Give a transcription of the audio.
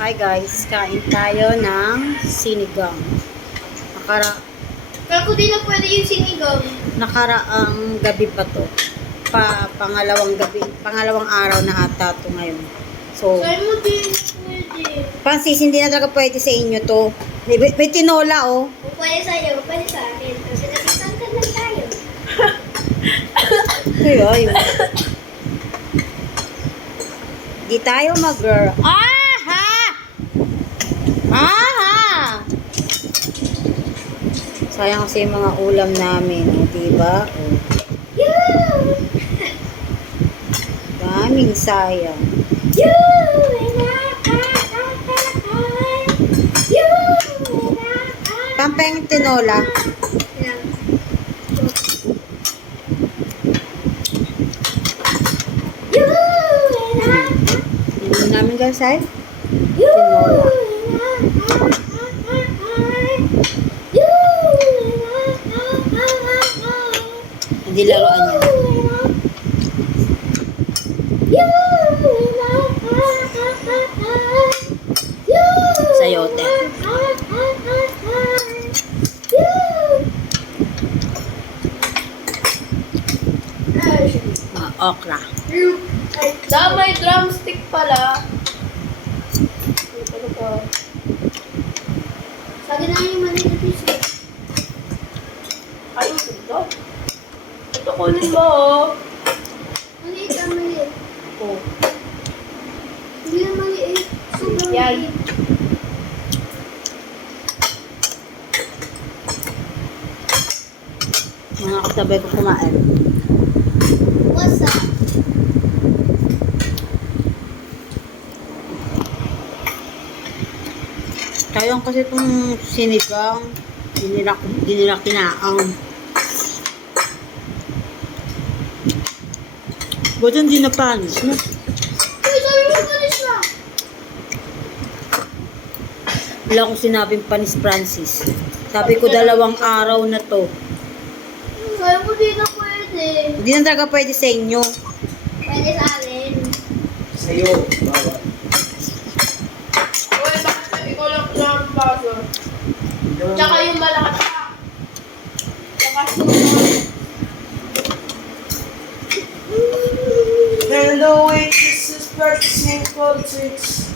Hi guys, kain tayo ng sinigang. Kaya ko di na pwede yung sinigang. Nakaraang gabi pa to. Pangalawang gabi, pangalawang araw na ata to ngayon. So, Saan mo di na pwede? Francis, hindi na talaga pwede sa inyo to. May tinola oh. Kung pwede sa'yo, pwede sa akin. Kasi nagkasangkan lang tayo. Ay. Di tayo mag-girl. Aha! Aha! Sayang kasi yung mga ulam namin, diba? Oh. You! Daming sayang. You! You! Pampeng tinola. You! Hindi namin guys ay You! tinola. Hindi laruan yan. Sayote. Okra. May drumstick pala. Sabi na yung mali na piso. Ayun ko ito. Ito kunin mo oh. Maliit ang maliit. Oh. Hindi na maliit. Sobrang Yan. maliit. Mga kasabay ko kumain. What's up? Sayang kasi itong sinigang, dinila kinaang. Ba't hindi na panis, no? Uy, sabi mo panis na. Wala akong sinabing panis, Francis. Sabi ko 2 araw na to. Sabi mo di na pwede. Hindi na talaga pwede sa inyo. Pwede sa alin. Sa'yo, bawal. Uy, bakit ikaw lang ang baso? Tsaka yung malakas pa. Tsaka Hello, wait, this is practicing politics.